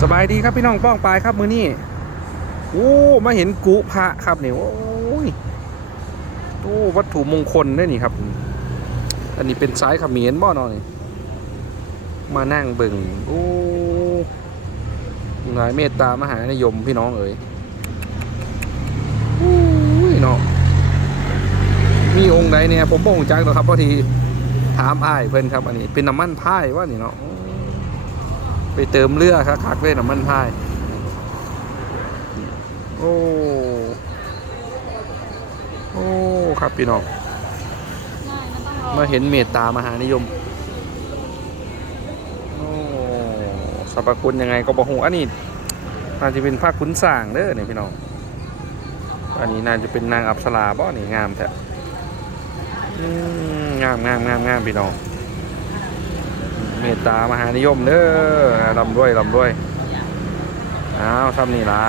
สบายดีครับพี่น้องป้องปลายครับมือนี่โอ้มาเห็นกุพระครับเนี่ยโอ้ยโอ้วัตถุมงคลด้วยนี่ครับ อันนี้เป็นสายขมิ้นบ่เนอนี่มานั่งเบิ่งโอ้หลายเมตตามหานิยมพี่น้องเอ๋ยโอ้ยเนาะมีองค์ใดเนี่ยผมบ่งจักหรอครับพอทีถามอ้ายเพิ่นครับ อันนี้เป็นน้ำมันพายว่านี่เนาะ ไปเติมเรือดครับคักเลยน้ำมันพายโอ้โอ้ครับพี่น้องมาเห็นเมตตามหานิยมโอ้สรรพคุณยังไงก็บอกหูอันนี้น่าจะเป็นภาคขุนสางเด้อเนี่ยพี่น้องอันนี้น่าจะเป็นนางอัปสราบ่นี่งามแท้งามงามงามงามพี่น้อง มตตามหานิยมเด้อลำด้วยลำด้วยอ้าวทำนี่ละ